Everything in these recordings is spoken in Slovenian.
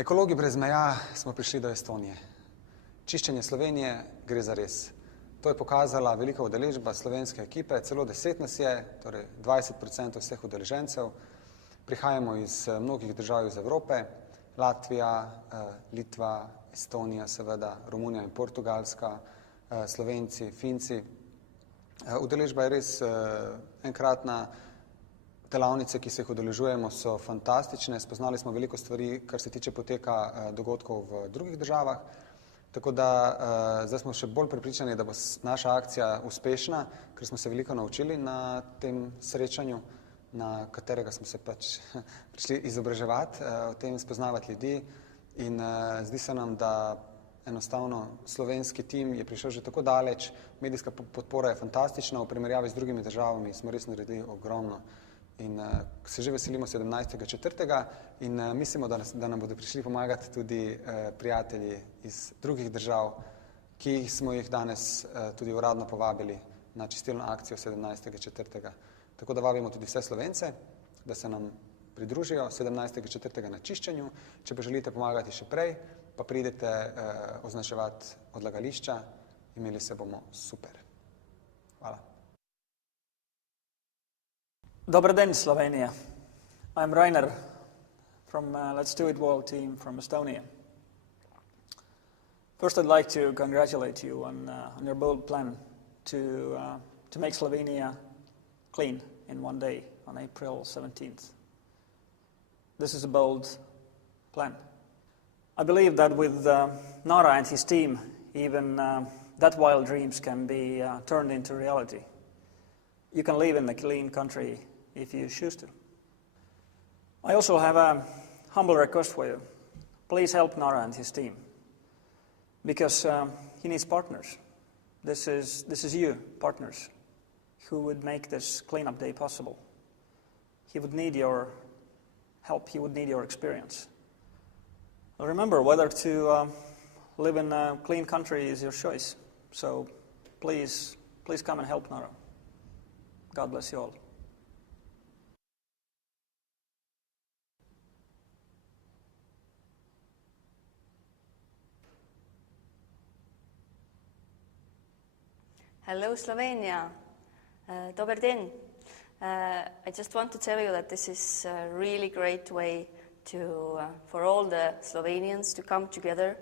Ekologi brez meja smo prišli do Estonije. Čiščenje Slovenije gre za res. To je pokazala velika udeležba slovenske ekipe, celo 10 nas je, torej 20% vseh udeležencev. Prihajamo iz mnogih držav iz Evrope, Latvija, Litva, Estonija, seveda, Romunija in Portugalska, Slovenci, Finci. Udeležba je res enkratna. Delavnice, ki se jih udeležujemo, so fantastične. Spoznali smo veliko stvari, kar se tiče poteka dogodkov v drugih državah. Tako da zdaj smo še bolj prepričani, da bo naša akcija uspešna, ker smo se veliko naučili na tem srečanju, na katerega smo se pač prišli izobraževati, o tem spoznavati ljudi. In zdi se nam, da enostavno slovenski tim je prišel že tako daleč, medijska podpora je fantastična, v primerjavi z drugimi državami smo res naredili ogromno. In se že veselimo 17.4. in mislimo, da nam bodo prišli pomagati tudi prijatelji iz drugih držav, ki smo jih danes tudi uradno povabili na čistilno akcijo 17.4. Tako da vabimo tudi vse Slovence, da se nam pridružijo 17.4. na čiščenju. Če pa želite pomagati še prej, pa pridete označevati odlagališča, imeli se bomo super. Hvala. Dobar den, Slovenia. I'm Rainer from Let's Do It World team from Estonia. First, I'd like to congratulate you on your bold plan to make Slovenia clean in one day on April 17th. This is a bold plan. I believe that with Nara and his team, even that wild dreams can be turned into reality. You can live in a clean country if you choose to. I also have a humble request for you. Please help Nara and his team, because he needs partners. This is you, partners, who would make this cleanup day possible. He would need your help. He would need your experience. Remember, whether to live in a clean country is your choice. So please come and help Nara. God bless you all. Hello, Slovenia. Dobar den. I just want to tell you that this is a really great way for all the Slovenians to come together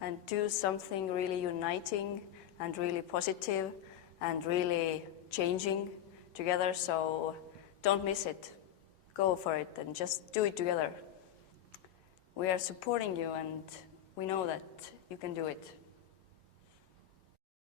and do something really uniting and really positive and really changing together. So don't miss it. Go for it and just do it together. We are supporting you and we know that you can do it.